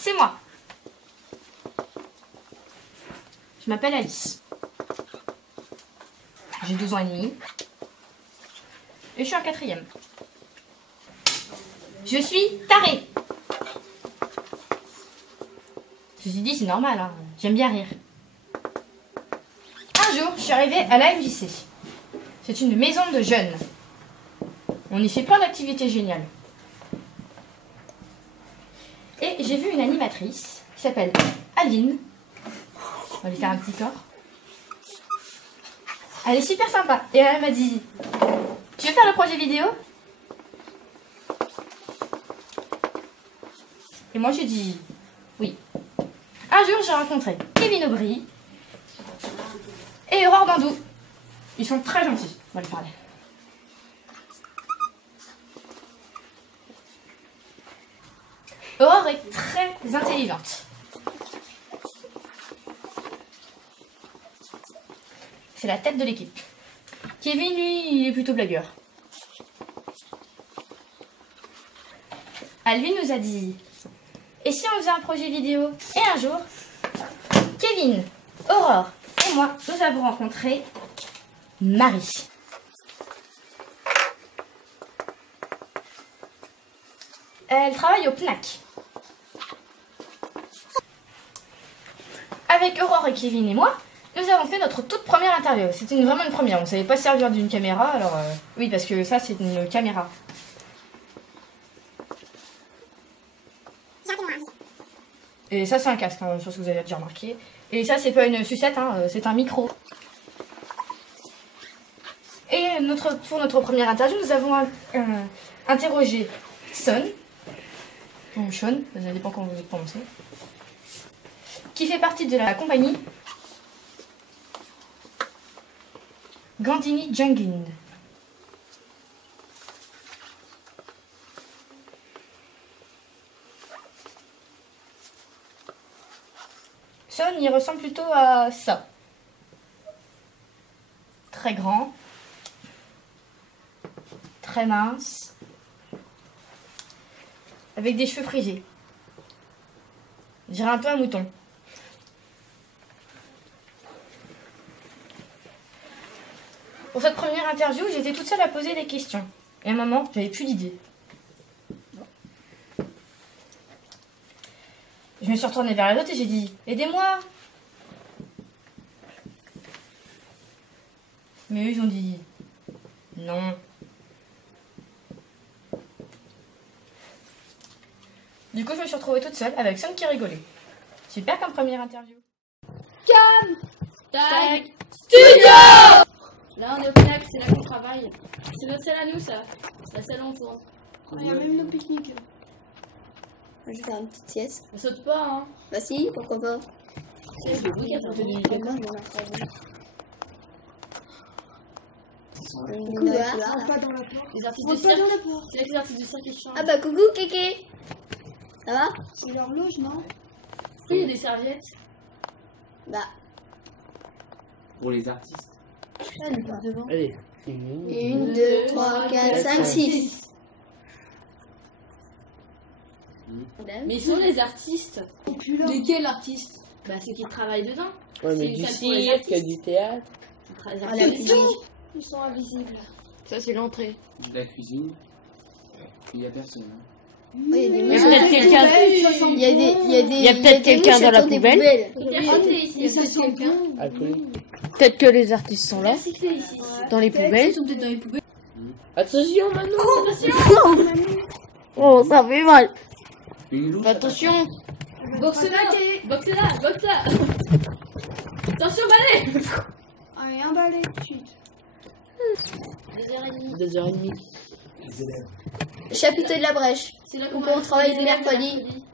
c'est moi. Je m'appelle Alice. J'ai 12 ans et demi. Et je suis en 4e. Je suis tarée. Je me suis dit, c'est normal, hein. J'aime bien rire. Un jour, je suis arrivée à l'AMJC. C'est une maison de jeunes. On y fait plein d'activités géniales. Et j'ai vu une animatrice qui s'appelle Aline. On va lui faire un petit corps. Elle est super sympa. Et elle m'a dit, tu veux faire le projet vidéo? Et moi j'ai dit oui. Un jour j'ai rencontré Kevin Aubry et Aurore Bandou. Ils sont très gentils. On va lui parler. Aurore est très intelligente. C'est la tête de l'équipe. Kevin, lui, il est plutôt blagueur. Alvin nous a dit, et si on faisait un projet vidéo? Et un jour, Kevin, Aurore et moi, nous avons rencontré Marie. Elle travaille au PNAC. Avec Aurore et Kevin et moi, nous avons fait notre toute première interview. C'était vraiment une première. On ne savait pas servir d'une caméra, alors oui, parce que ça, c'est une caméra. Et ça, c'est un casque, hein, je pense que vous avez déjà remarqué. Et ça, c'est pas une sucette, hein, c'est un micro. Et pour notre première interview, nous avons interrogé Son, ou Sean, ça dépend comment vous le prononcez, qui fait partie de la compagnie Gandini Jungin. Son, il ressemble plutôt à ça. Très grand, très mince, avec des cheveux frisés. Je dirais un peu un mouton. Pour cette première interview, j'étais toute seule à poser des questions. Et à un moment, j'avais plus d'idées. Je me suis retournée vers les autres et j'ai dit « Aidez-moi !» Mais eux, ils ont dit « Non ». Du coup, je me suis retrouvée toute seule avec Son qui rigolait. Super comme première interview. Cam Tag Studio. Là, on est au PNAC, c'est là qu'on travaille. C'est notre salle à nous, ça. La salle où on tourne. Il y a même nos pique-niques. Je vais faire une petite sieste. On saute pas, hein. Bah si, pourquoi pas. C'est le week-end, on te dit. Demain, je vais faire ça. Coucou, pas dans la porte. Les artistes Rentre de pas cirque. dans la porte. C'est avec les artistes de cirque qui chantent. Ah bah coucou Kéké. Ça va? C'est l'horloge, non? Oui, il y a des serviettes. Bah. Pour les artistes. Allez, pas devant. Allez. 1, 2, 3, 4, 5, 6. Mais ils sont les artistes. Plus là. Lesquels artistes? Bah, ceux qui travaillent dedans. Ouais, C'est mais une du salle pour les cirque, artistes. du théâtre. Les Ah, la artistes. cuisine. Ils sont invisibles. Ça, c'est l'entrée. De la cuisine. Il y a personne. Hein. Il y a des Il y a mouches. peut-être quelqu'un. Il y a peut-être quelqu'un dans la poubelle. Il y a peut-être ici. Il y a peut-être quelqu'un. Alcoolique. Peut-être que les artistes sont là, Merci Clé ici. dans les poubelles. Ils sont peut-être dans les poubelles. Attention, Manon. Oh, ça fait mal. Une louche. Attention. Boxe-la. Boxe-la. Boxe-la. Attention, balai. Allez, un balai tout de suite. 2h30. 2h30. Chapitre de la brèche. C'est là Où on travaille le mercredi.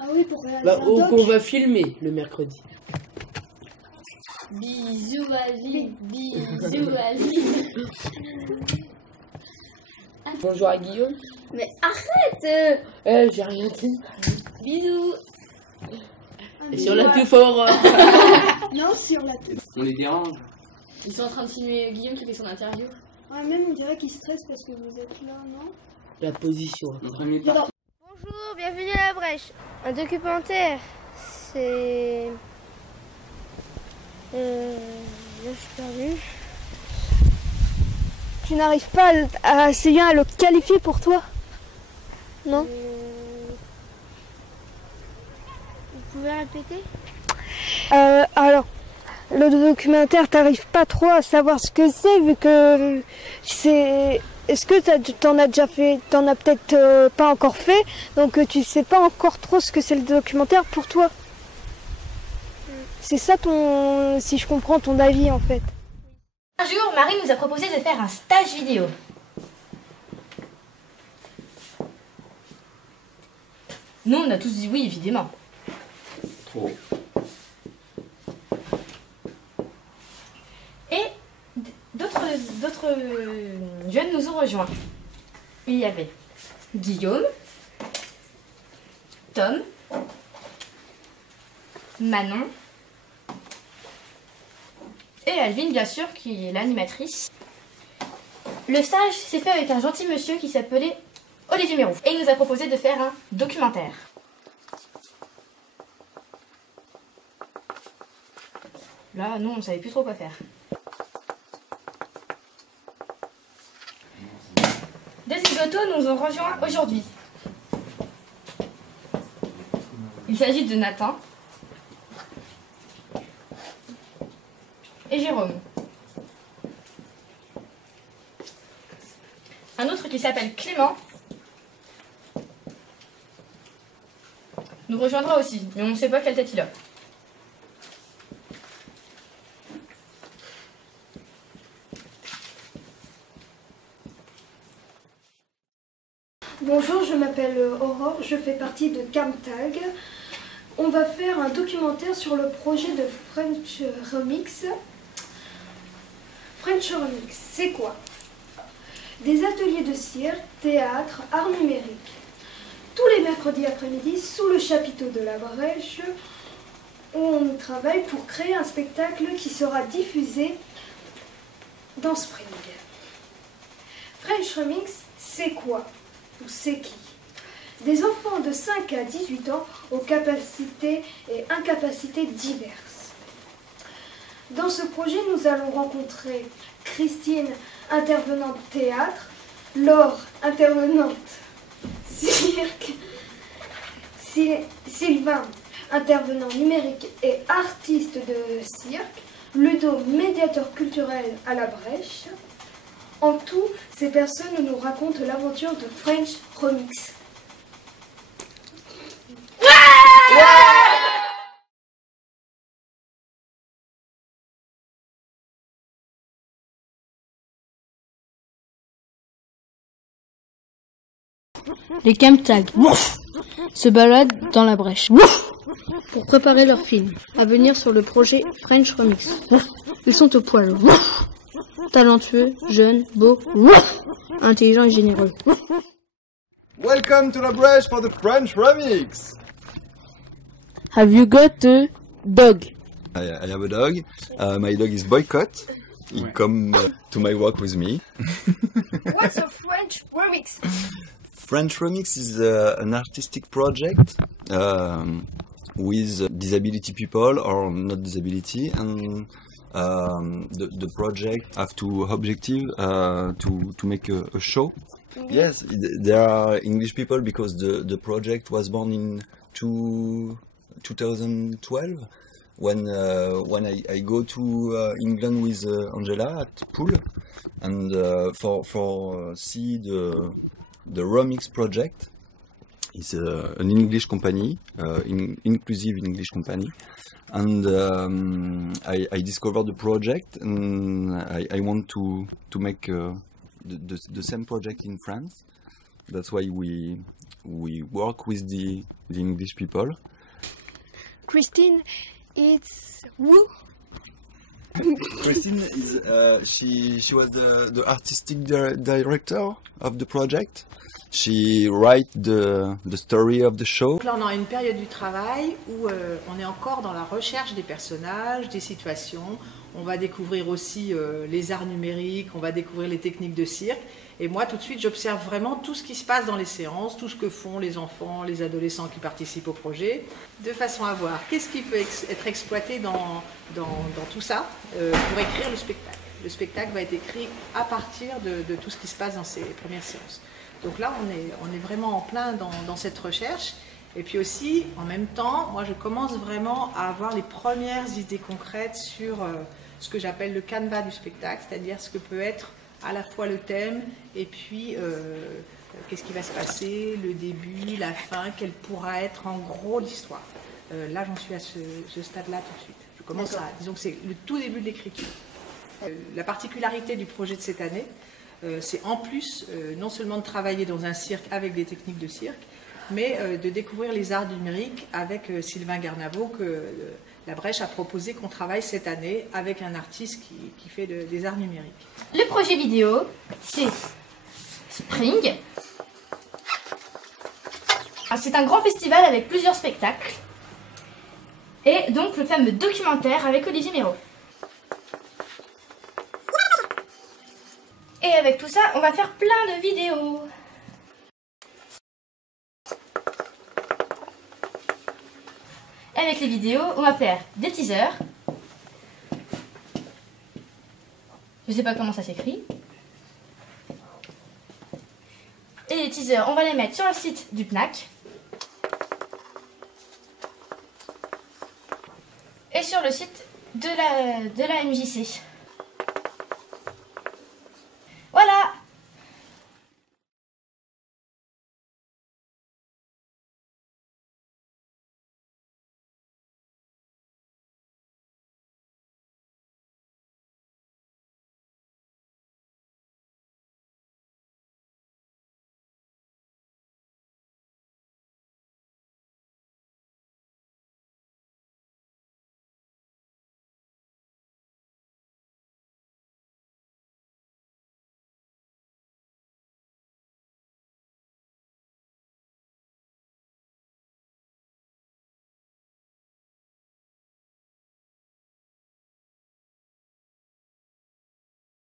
Ah oui, pour réaliser Bah, un où doc. qu'on va filmer le mercredi. Bisous à vie. Bisous à vie. Bonjour à Guillaume. Mais arrête. J'ai rien dit. Bisous. Ah, Et mais sur la ouais. plus fort. Non, sur la tête. On les dérange. Ils sont en train de filmer Guillaume qui fait son interview. Ouais, même on dirait qu'ils stressent parce que vous êtes là, non? La position. Notre ami Alors, Bonjour, bienvenue à la brèche. Un documentaire, c'est... Là, je suis perdue. Tu n'arrives pas assez bien à le qualifier pour toi? Non? Vous pouvez répéter? Alors, le documentaire, t'arrives pas trop à savoir ce que c'est, vu que c'est... Est-ce que t'en as déjà fait? T'en as peut-être pas encore fait, donc tu sais pas encore trop ce que c'est le documentaire pour toi. C'est ça si je comprends ton avis en fait. Un jour, Marie nous a proposé de faire un stage vidéo. Nous, on a tous dit oui, évidemment. Trop. Et d'autres jeunes nous ont rejoints. Il y avait Guillaume, Tom, Manon et Alvin, bien sûr, qui est l'animatrice. Le stage s'est fait avec un gentil monsieur qui s'appelait Olivier Méroux. Et il nous a proposé de faire un documentaire. Là, nous, on ne savait plus trop quoi faire. Deux zigotos nous ont rejoints aujourd'hui. Il s'agit de Nathan et Jérôme. Un autre qui s'appelle Clément nous rejoindra aussi, mais on ne sait pas quelle tête il a. Bonjour, je m'appelle Aurore, je fais partie de Camtag. On va faire un documentaire sur le projet de French Remix. French Remix, c'est quoi? Des ateliers de cirque, théâtre, art numérique. Tous les mercredis après-midi, sous le chapiteau de la Brèche, on travaille pour créer un spectacle qui sera diffusé dans Spring. French Remix, c'est quoi? Ou c'est qui? Des enfants de 5 à 18 ans aux capacités et incapacités diverses. Dans ce projet, nous allons rencontrer Christine, intervenante théâtre, Laure, intervenante cirque, Sylvain, intervenant numérique et artiste de cirque, Ludo, médiateur culturel à la Brèche. En tout, ces personnes nous racontent l'aventure de French Remix. Les Camtag se baladent dans la Brèche pour préparer leur film à venir sur le projet French Remix. Ils sont au poil, talentueux, jeunes, beaux, intelligents et généreux. Welcome to La Brèche for the French Remix. Have you got a dog? I have a dog. My dog is Boycott. He come to my work with me. What's a French Remix? French Remix is an artistic project with disability people or not disability, and the project have to objective to make a show. Yes, there are English people because the project was born in 2012 when I go to England with Angela at Pool and for see the Remix project. It's an English company, inclusive English company, and I discovered the project, and I want to make the same project in France. That's why we work with the English people. Christine, it's who? Christine is she was the artistic director of the project. She write the story of the show. Donc là, on est en une période du travail où on est encore dans la recherche des personnages, des situations. on va découvrir aussi les arts numériques, on va découvrir les techniques de cirque. Et moi, tout de suite, j'observe vraiment tout ce qui se passe dans les séances, tout ce que font les enfants, les adolescents qui participent au projet, de façon à voir qu'est-ce qui peut être exploité dans tout ça pour écrire le spectacle. Le spectacle va être écrit à partir de tout ce qui se passe dans ces premières séances. Donc là, on est vraiment en plein dans cette recherche. Et puis aussi, en même temps, moi, je commence vraiment à avoir les premières idées concrètes sur ce que j'appelle le canevas du spectacle, c'est-à-dire ce que peut être à la fois le thème et puis qu'est-ce qui va se passer, le début, la fin, quelle pourra être en gros l'histoire. Là, j'en suis à ce stade-là tout de suite. Je commence disons que c'est le tout début de l'écriture. La particularité du projet de cette année, c'est en plus non seulement de travailler dans un cirque avec des techniques de cirque, mais de découvrir les arts numériques avec Sylvain Garnavo que La Brèche a proposé qu'on travaille cette année avec un artiste qui fait des arts numériques. Le projet vidéo, c'est Spring. C'est un grand festival avec plusieurs spectacles. Et donc le fameux documentaire avec Olivier Méraud. Et avec tout ça, on va faire plein de vidéos. Avec les vidéos, on va faire des teasers. Je sais pas comment ça s'écrit. Et les teasers, on va les mettre sur le site du PNAC. Et sur le site de la MJC.